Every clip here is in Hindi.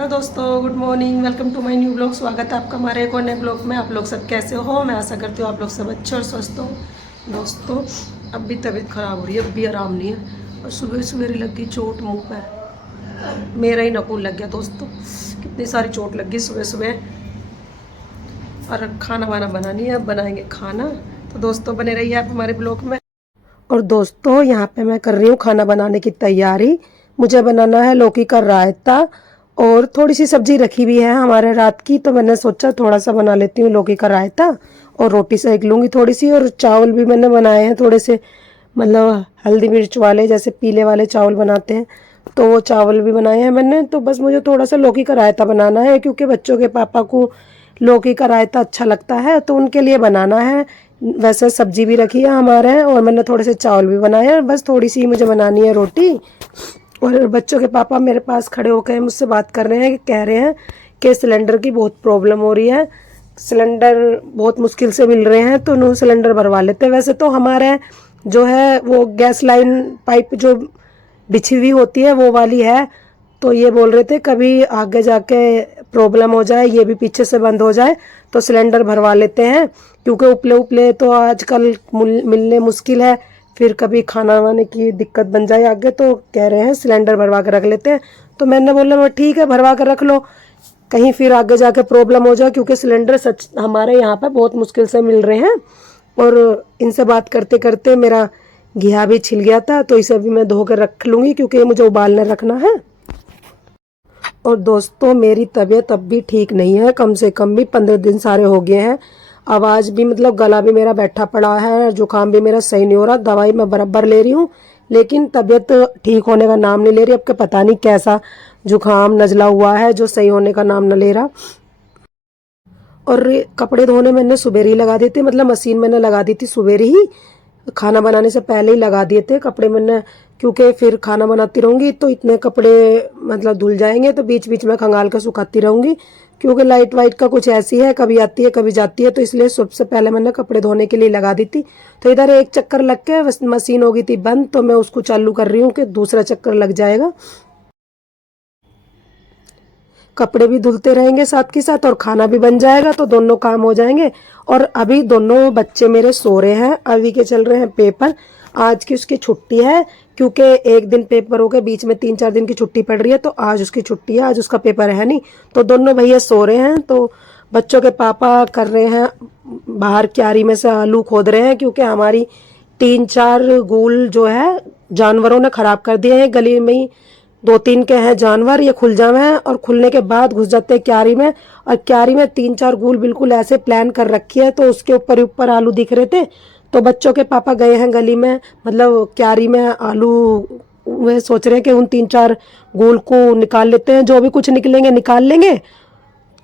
हेलो दोस्तों, good morning. Welcome to my new blog. स्वागत है आपका हमारे एक और नए ब्लॉग में। आप लोग सब कैसे हो? मैं आशा करती हूँ आप लोग सब अच्छे और स्वस्थ हो। दोस्तों, अब भी तबीयत ख़राब हो रही है, अब भी आराम नहीं है और सुबह सुबह लग गई चोट मुँह पे। मेरा ही नकुल लग गया दोस्तों, कितनी सारी चोट लग गई सुबह सुबह। और खाना वाना बनानी है, अब बनाएंगे खाना। तो दोस्तों बने रहिए आप हमारे ब्लॉग में। और दोस्तों, यहाँ पे मैं कर रही हूँ खाना बनाने की तैयारी। मुझे बनाना है लौकी का रायता और थोड़ी सी सब्जी रखी हुई है हमारे रात की, तो मैंने सोचा थोड़ा सा बना लेती हूँ लौकी का रायता। और रोटी सेक लूँगी थोड़ी सी, और चावल भी मैंने बनाए हैं थोड़े से, मतलब हल्दी मिर्च वाले, जैसे पीले वाले चावल बनाते हैं, तो वो चावल भी बनाए हैं मैंने। तो बस मुझे थोड़ा सा लौकी का रायता बनाना है, क्योंकि बच्चों के पापा को लौकी का रायता अच्छा लगता है, तो उनके लिए बनाना है। वैसे सब्जी भी रखी है हमारे, और मैंने थोड़े से चावल भी बनाए हैं, बस थोड़ी सी मुझे बनानी है रोटी। और बच्चों के पापा मेरे पास खड़े होकर मुझसे बात कर रहे हैं, कि कह रहे हैं कि सिलेंडर की बहुत प्रॉब्लम हो रही है, सिलेंडर बहुत मुश्किल से मिल रहे हैं, तो न्यू सिलेंडर भरवा लेते हैं। वैसे तो हमारे जो है वो गैस लाइन पाइप जो बिछी हुई होती है वो वाली है, तो ये बोल रहे थे कभी आगे जाके प्रॉब्लम हो जाए, ये भी पीछे से बंद हो जाए, तो सिलेंडर भरवा लेते हैं, क्योंकि उपले उपले तो आजकल मिलने मुश्किल है, फिर कभी खाना वाने की दिक्कत बन जाए आगे, तो कह रहे हैं सिलेंडर भरवा कर रख लेते हैं। तो मैंने बोला मैं ठीक है, भरवा कर रख लो, कहीं फिर आगे जाके प्रॉब्लम हो जाए, क्योंकि सिलेंडर सच हमारे यहाँ पर बहुत मुश्किल से मिल रहे हैं। और इनसे बात करते करते मेरा घिया भी छिल गया था, तो इसे भी मैं धो कर रख लूँगी, क्योंकि मुझे उबालने रखना है। और दोस्तों, मेरी तबीयत अब भी ठीक नहीं है, कम से कम भी 15 दिन सारे हो गए हैं। आवाज़ भी, मतलब गला भी मेरा बैठा पड़ा है, जुकाम भी मेरा सही नहीं हो रहा, दवाई मैं बराबर ले रही हूँ, लेकिन तबीयत ठीक होने का नाम नहीं ले रही। अब के पता नहीं कैसा जुकाम नजला हुआ है जो सही होने का नाम न ले रहा। और कपड़े धोने मैंने सुबह ही लगा दिए थे, मतलब मशीन मैंने लगा दी थी सुबह ही, खाना बनाने से पहले ही लगा दिए थे कपड़े मैंने, क्योंकि फिर खाना बनाती रहूँगी तो इतने कपड़े मतलब धुल जाएंगे, तो बीच बीच में खंगाल कर सुखाती रहूँगी, क्योंकि लाइट वाइट का कुछ ऐसी है, कभी आती है कभी जाती है, तो इसलिए सबसे पहले मैंने कपड़े धोने के लिए लगा दी थी। तो इधर एक चक्कर लग के मशीन हो गई थी बंद, तो मैं उसको चालू कर रही हूँ कि दूसरा चक्कर लग जाएगा, कपड़े भी धुलते रहेंगे साथ के साथ और खाना भी बन जाएगा, तो दोनों काम हो जाएंगे। और अभी दोनों बच्चे मेरे सो रहे हैं, अभी के चल रहे हैं पेपर, आज की उसकी छुट्टी है, क्योंकि एक दिन पेपर हो गए, बीच में 3-4 दिन की छुट्टी पड़ रही है, तो आज उसकी छुट्टी है, आज उसका पेपर है नहीं, तो दोनों भैया सो रहे हैं। तो बच्चों के पापा कर रहे हैं बाहर क्यारी में से आलू खोद रहे हैं, क्योंकि हमारी 3-4 गूल जो है जानवरों ने खराब कर दिए हैं, गली में ही 2-3 के हैं जानवर, ये खुल जावे हैं और खुलने के बाद घुस जाते हैं क्यारी में, और क्यारी में 3-4 गूल बिल्कुल ऐसे प्लान कर रखी है, तो उसके ऊपर ही ऊपर आलू दिख रहे थे, तो बच्चों के पापा गए हैं गली में, मतलब क्यारी में आलू, वे सोच रहे हैं कि उन 3-4 गूल को निकाल लेते हैं, जो भी कुछ निकलेंगे निकाल लेंगे,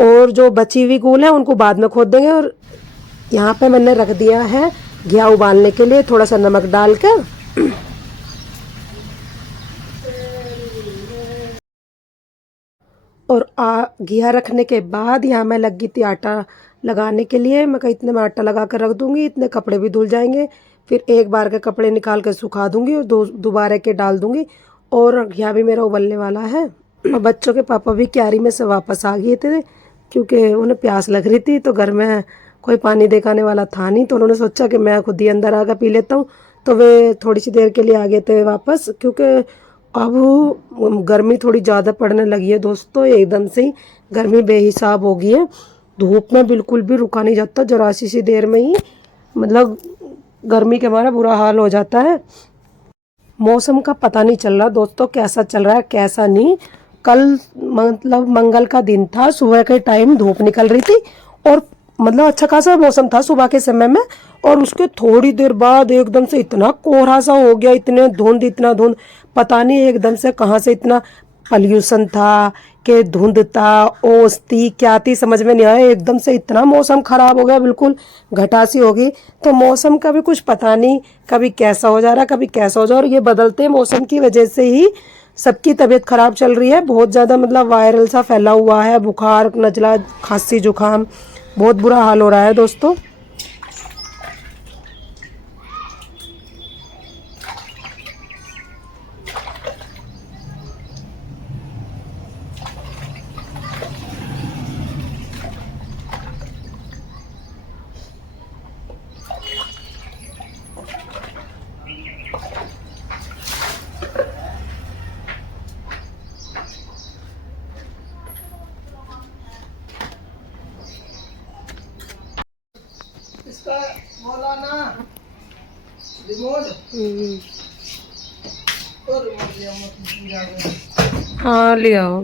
और जो बची हुई गूल है उनको बाद में खोद देंगे। और यहाँ पे मैंने रख दिया है घिया उबालने के लिए, थोड़ा सा नमक डालकर। और घिया रखने के बाद यहाँ मैं लग गई थी आटा लगाने के लिए। मैं कहा इतने में आटा लगा कर रख दूंगी, इतने कपड़े भी धुल जाएंगे, फिर एक बार के कपड़े निकाल कर सुखा दूंगी और दोबारा के डाल दूंगी, और घिया भी मेरा उबलने वाला है। और बच्चों के पापा भी क्यारी में से वापस आ गए थे, क्योंकि उन्हें प्यास लग रही थी, तो घर में कोई पानी देखाने वाला था नहीं, तो उन्होंने सोचा कि मैं खुद ही अंदर आकर पी लेता हूँ, तो वे थोड़ी सी देर के लिए आ गए थे वापस, क्योंकि अब गर्मी थोड़ी ज़्यादा पड़ने लगी है दोस्तों, एकदम से ही गर्मी बेहिसाब हो गई है, धूप में बिल्कुल भी रुका नहीं जाता, जरा सी देर में ही मतलब गर्मी के मारे बुरा हाल हो जाता है। मौसम का पता नहीं चल रहा दोस्तों, कैसा चल रहा है कैसा नहीं। कल मतलब मंगल का दिन था, सुबह के टाइम धूप निकल रही थी, और मतलब अच्छा खासा मौसम था सुबह के समय में, और उसके थोड़ी देर बाद एकदम से इतना कोहरा सा हो गया, इतने धुंध इतना धुंध, पता नहीं एकदम से कहाँ से इतना पॉल्यूशन था कि धुंध था, ओस थी क्या थी समझ में नहीं आया, एकदम से इतना मौसम खराब हो गया, बिल्कुल घटासी हो गई। तो मौसम का भी कुछ पता नहीं, कभी कैसा हो जा रहा कभी कैसा हो जा रहा, और ये बदलते मौसम की वजह से ही सबकी तबीयत खराब चल रही है, बहुत ज़्यादा मतलब वायरल सा फैला हुआ है, बुखार नजला खांसी जुकाम, बहुत बुरा हाल हो रहा है दोस्तों। हाँ ले आओ।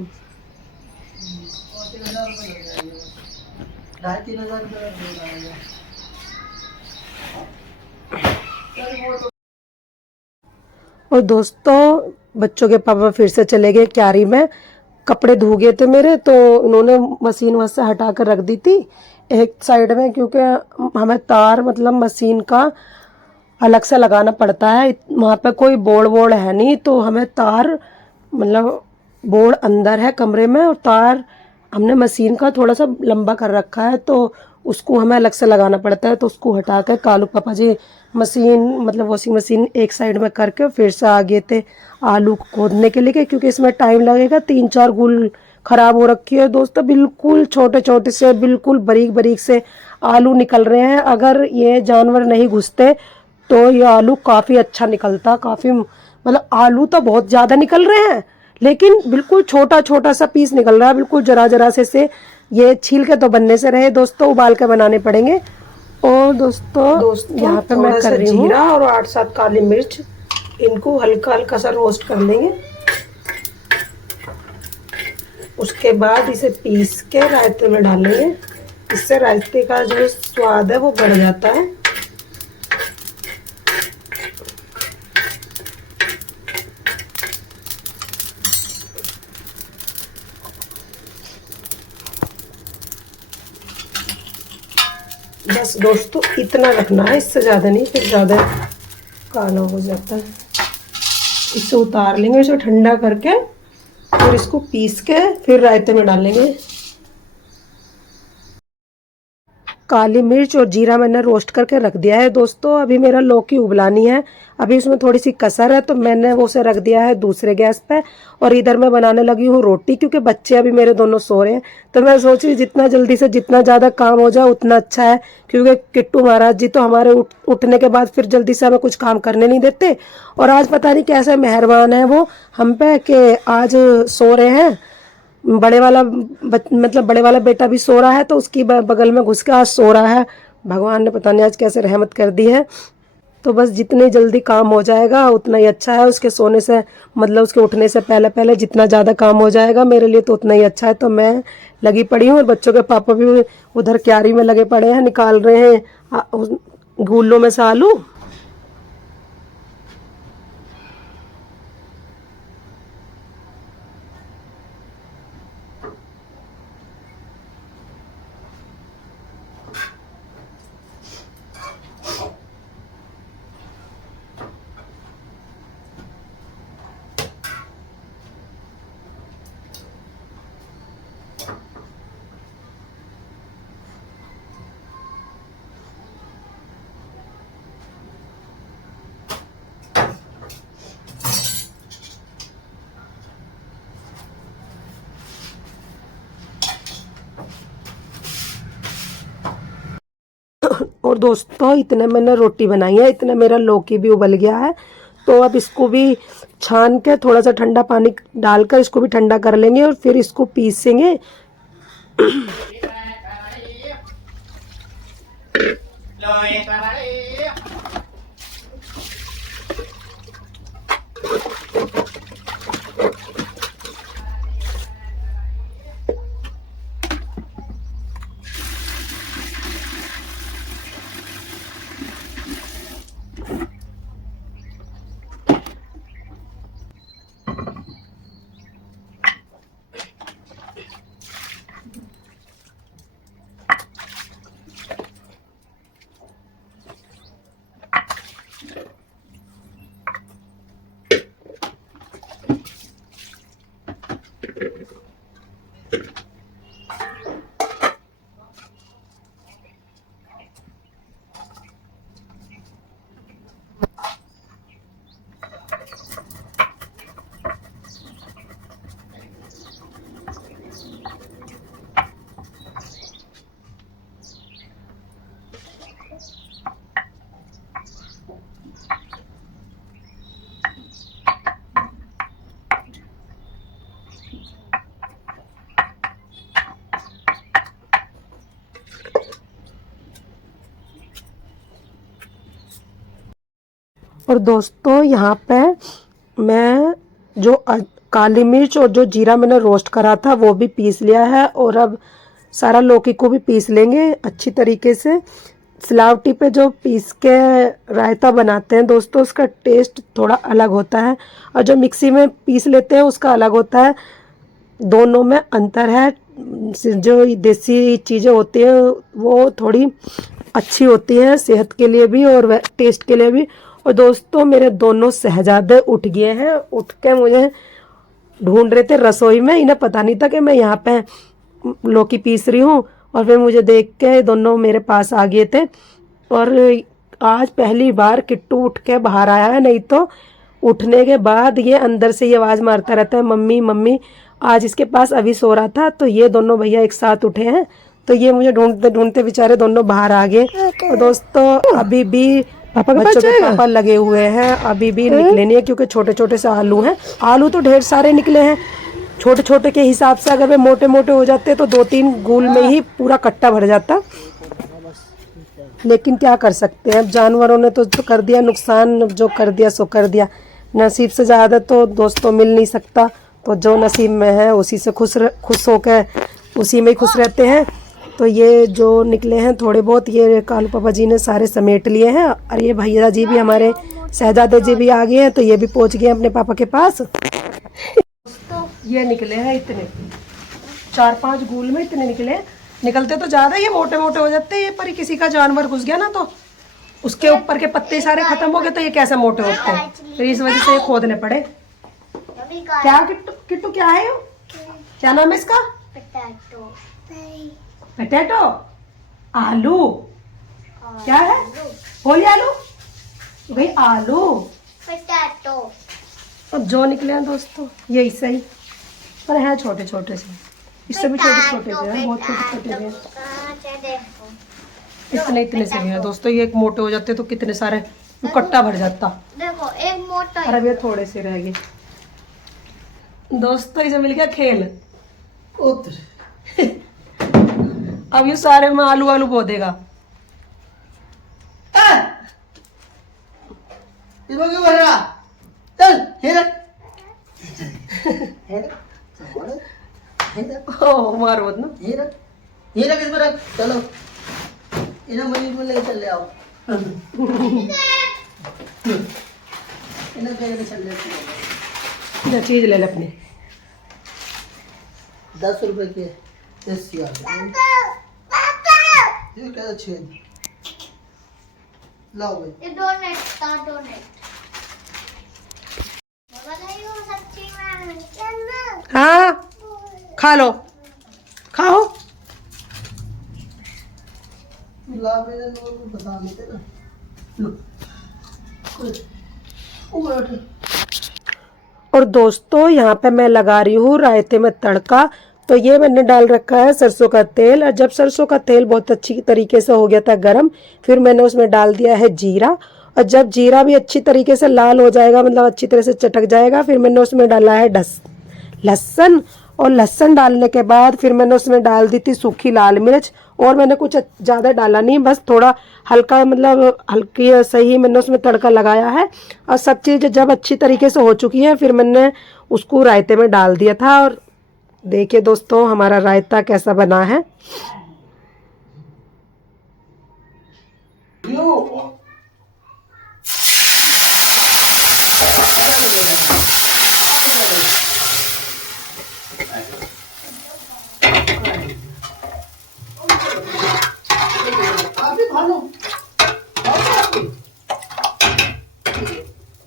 2,500-3,000 और दोस्तों बच्चों के पापा फिर से चले गए क्यारी में। कपड़े धो गए थे मेरे, तो उन्होंने मशीन वहाँ से हटा कर रख दी थी एक साइड में, क्योंकि हमें तार मतलब मशीन का अलग से लगाना पड़ता है। वहाँ पे कोई बोर्ड वोर्ड है नहीं, तो हमें तार मतलब बोर्ड अंदर है कमरे में, और तार हमने मशीन का थोड़ा सा लंबा कर रखा है, तो उसको हमें अलग से लगाना पड़ता है। तो उसको हटा कर कालू पापा जी मशीन मतलब वॉशिंग मशीन एक साइड में करके फिर से आ गए थे आलू को खोदने के लिए, क्योंकि इसमें टाइम लगेगा। 3-4 गुल खराब हो रखी है दोस्तों, बिल्कुल छोटे छोटे से बिल्कुल बारीक बारीक से आलू निकल रहे हैं। अगर ये जानवर नहीं घुसते तो ये आलू काफ़ी अच्छा निकलता, काफ़ी मतलब आलू तो बहुत ज़्यादा निकल रहे हैं, लेकिन बिल्कुल छोटा छोटा सा पीस निकल रहा है, बिल्कुल जरा जरा से ये छील के तो बनने से रहे दोस्तों, उबाल के बनाने पड़ेंगे। और दोस्तों यहाँ पे मैं कर रही हूँ जीरा और 8-7 काली मिर्च, इनको हल्का हल्का सा रोस्ट कर लेंगे। उसके बाद इसे पीस के रायते में डालेंगे, इससे रायते का जो स्वाद है वो बढ़ जाता है। बस दोस्तों इतना रखना है, इससे ज़्यादा नहीं, फिर ज़्यादा काला हो जाता है। इसे उतार लेंगे, इसे ठंडा करके फिर इसको पीस के फिर रायते में डालेंगे। काली मिर्च और जीरा मैंने रोस्ट करके रख दिया है दोस्तों। अभी मेरा लौकी उबलानी है, अभी उसमें थोड़ी सी कसर है, तो मैंने वो उसे रख दिया है दूसरे गैस पे। और इधर मैं बनाने लगी हूँ रोटी, क्योंकि बच्चे अभी मेरे दोनों सो रहे हैं। तो मैं सोच रही जितना जल्दी से जितना ज़्यादा काम हो जाए उतना अच्छा है, क्योंकि किट्टू महाराज जी तो हमारे उठने के बाद फिर जल्दी से हमें कुछ काम करने नहीं देते। और आज पता नहीं कैसे मेहरबान है वो हम पे कि आज सो रहे हैं। बड़े वाला मतलब बड़े वाला बेटा भी सो रहा है, तो उसकी बगल में घुस के आज सो रहा है। भगवान ने पता नहीं आज कैसे रहमत कर दी है। तो बस जितनी जल्दी काम हो जाएगा उतना ही अच्छा है, उसके सोने से मतलब उसके उठने से पहले पहले जितना ज़्यादा काम हो जाएगा मेरे लिए तो उतना ही अच्छा है। तो मैं लगी पड़ी हूँ, और बच्चों के पापा भी उधर क्यारी में लगे पड़े हैं, निकाल रहे हैं गूलों में से आलू। और दोस्तों इतने मैंने रोटी बनाई है, इतने मेरा लौकी भी उबल गया है। तो अब इसको भी छान के थोड़ा सा ठंडा पानी डालकर इसको भी ठंडा कर लेंगे, और फिर इसको पीसेंगे। और दोस्तों यहाँ पे मैं जो काली मिर्च और जो जीरा मैंने रोस्ट करा था वो भी पीस लिया है, और अब सारा लौकी को भी पीस लेंगे अच्छी तरीके से। सिलवट्टी पे जो पीस के रायता बनाते हैं दोस्तों, उसका टेस्ट थोड़ा अलग होता है, और जो मिक्सी में पीस लेते हैं उसका अलग होता है। दोनों में अंतर है। जो देसी चीज़ें होती हैं वो थोड़ी अच्छी होती हैं सेहत के लिए भी और टेस्ट के लिए भी। और दोस्तों मेरे दोनों शहजादे उठ गए हैं, उठ के मुझे ढूंढ रहे थे रसोई में। इन्हें पता नहीं था कि मैं यहाँ पे लौकी पीस रही हूँ, और फिर मुझे देख के दोनों मेरे पास आ गए थे। और आज पहली बार किट्टू उठ के बाहर आया है, नहीं तो उठने के बाद ये अंदर से ये आवाज़ मारता रहता है मम्मी मम्मी। आज इसके पास अभी सो रहा था, तो ये दोनों भैया एक साथ उठे हैं, तो ये मुझे ढूंढते ढूंढते बेचारे दोनों बाहर आ गए। तो दोस्तों अभी भी बच्चों के पापा लगे हुए हैं, अभी भी निकले नहीं है क्योंकि छोटे छोटे से आलू हैं। आलू तो ढेर सारे निकले हैं, छोटे छोटे के हिसाब से अगर वे मोटे मोटे हो जाते तो 2-3 गुल में ही पूरा कट्टा भर जाता। लेकिन क्या कर सकते हैं, अब जानवरों ने तो कर दिया नुकसान, जो कर दिया सो कर दिया। नसीब से ज़्यादा तो दोस्तों मिल नहीं सकता, तो जो नसीब में है उसी से खुश होकर उसी में ही खुश रहते हैं। तो ये जो निकले हैं थोड़े बहुत, ये कालू पापा जी ने सारे समेट लिए हैं, और ये भैया जी भी हमारे शहजादे जी भी आ गए हैं, तो ये भी पहुंच गए अपने पापा के पास। तो ये निकले हैं इतने 4-5 गूल में इतने निकले। निकलते तो ज़्यादा ये मोटे मोटे हो जाते हैं, ये पर किसी का जानवर घुस गया ना तो उसके ऊपर के पत्ते सारे खत्म हो गए, तो ये कैसे मोटे होते हैं, फिर इस वजह से ये खोदने पड़े। क्या किट्टू किट्टू क्या है, क्या नाम है इसका? पटेटो आलू क्या है? बोलिए आलू भाई, आलू पटेटो। अब जो निकले हैं दोस्तों यही सही, पर हैं छोटे छोटे से, इससे भी छोटे छोटे से हैं, बहुत छोटे छोटे से। इतने से हैं दोस्तों, ये एक मोटे हो जाते तो कितने सारे कट्टा भर जाता। देखो एक मोटा और अब ये थोड़े से रह गए दोस्तों। इसे मिल गया खेल। अब ये सारे में आलू आलू बो देगा। मारो मत ना, चलो इन्हें मरीज में ले चल आओ। इन्हें कहीं चल ले, चीज ले ले अपनी। 10 रुपए के ये क्या छेद लाओ भाई, ये डोनेट था, डोनेट बताइए सच्ची में। हाँ खा लो, खाओ। ला मेरे लोग बता देते ना, लो ऊपर। और दोस्तों यहाँ पे मैं लगा रही हूँ रायते में तड़का। तो ये मैंने डाल रखा है सरसों का तेल, और जब सरसों का तेल बहुत अच्छी तरीके से हो गया था गरम, फिर मैंने उसमें डाल दिया है जीरा। और जब जीरा भी अच्छी तरीके से लाल हो जाएगा, मतलब अच्छी तरह से चटक जाएगा, फिर मैंने उसमें डाला है लहसुन। और लहसुन डालने के बाद फिर मैंने उसमें डाल दी थी सूखी लाल मिर्च, और मैंने कुछ ज़्यादा डाला नहीं, बस थोड़ा हल्का, मतलब हल्की सही मैंने उसमें तड़का लगाया है। और सब चीज़ जब अच्छी तरीके से हो चुकी है, फिर मैंने उसको रायते में डाल दिया था। और देखिए दोस्तों हमारा रायता कैसा बना है।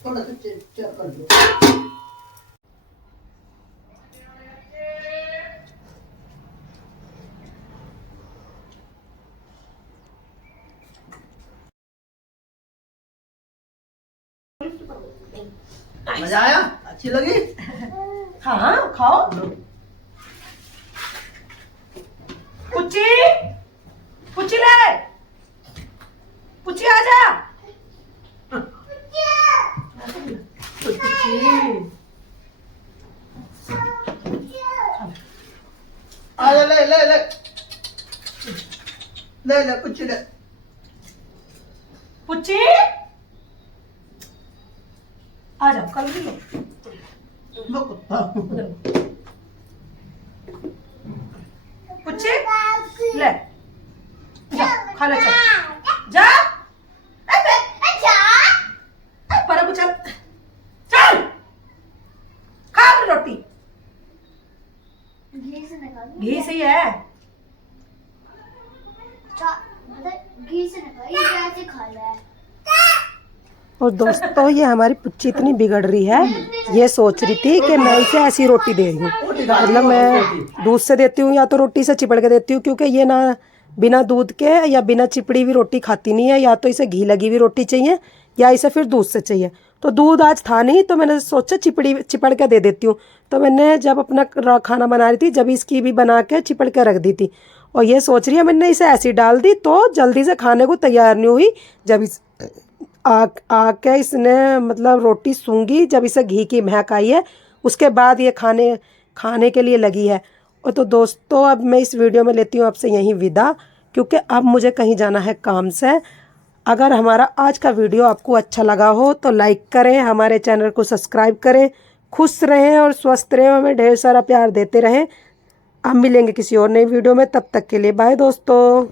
थोड़ा सा चेक कर दो। मजा आया? अच्छी लगी? हाँ खाओ। पुच्ची पुच्ची ले, पुच्ची आ जा। आ ले ले ले ले ले ले कुछ ले। पुच्ची आ जाओ कल भी लो। मैं कुत्ता हूँ। पुच्ची ले जा खा ले चल जा पर अब चल चल खा अपनी रोटी। घी से निकालो। घी से ही है। मतलब घी से निकालो, ये कैसे खा रहा है? और दोस्तों ये हमारी पुच्ची इतनी बिगड़ रही है, ये सोच रही थी कि मैं इसे ऐसी रोटी दे रही हूँ, मतलब मैं दूध से देती हूँ या तो रोटी से चिपड़ के देती हूँ, क्योंकि ये ना बिना दूध के या बिना चिपड़ी हुई रोटी खाती नहीं है, या तो इसे घी लगी हुई रोटी चाहिए या इसे फिर दूध से चाहिए। तो दूध आज था नहीं तो मैंने सोचा चिपड़ के दे देती हूँ। तो मैंने जब अपना खाना बना रही थी जब इसकी भी बना के चिपड़ के रख दी थी, और ये सोच रही है मैंने इसे ऐसी डाल दी तो जल्दी से खाने को तैयार नहीं हुई। जब इस आके इसने मतलब रोटी सूंघी, जब इसे घी की महक आई है उसके बाद ये खाने के लिए लगी है। और तो दोस्तों अब मैं इस वीडियो में लेती हूँ आपसे यहीं विदा, क्योंकि अब मुझे कहीं जाना है काम से। अगर हमारा आज का वीडियो आपको अच्छा लगा हो तो लाइक करें, हमारे चैनल को सब्सक्राइब करें। खुश रहें और स्वस्थ रहें, हमें ढेर सारा प्यार देते रहें। हम मिलेंगे किसी और नई वीडियो में, तब तक के लिए बाय दोस्तों।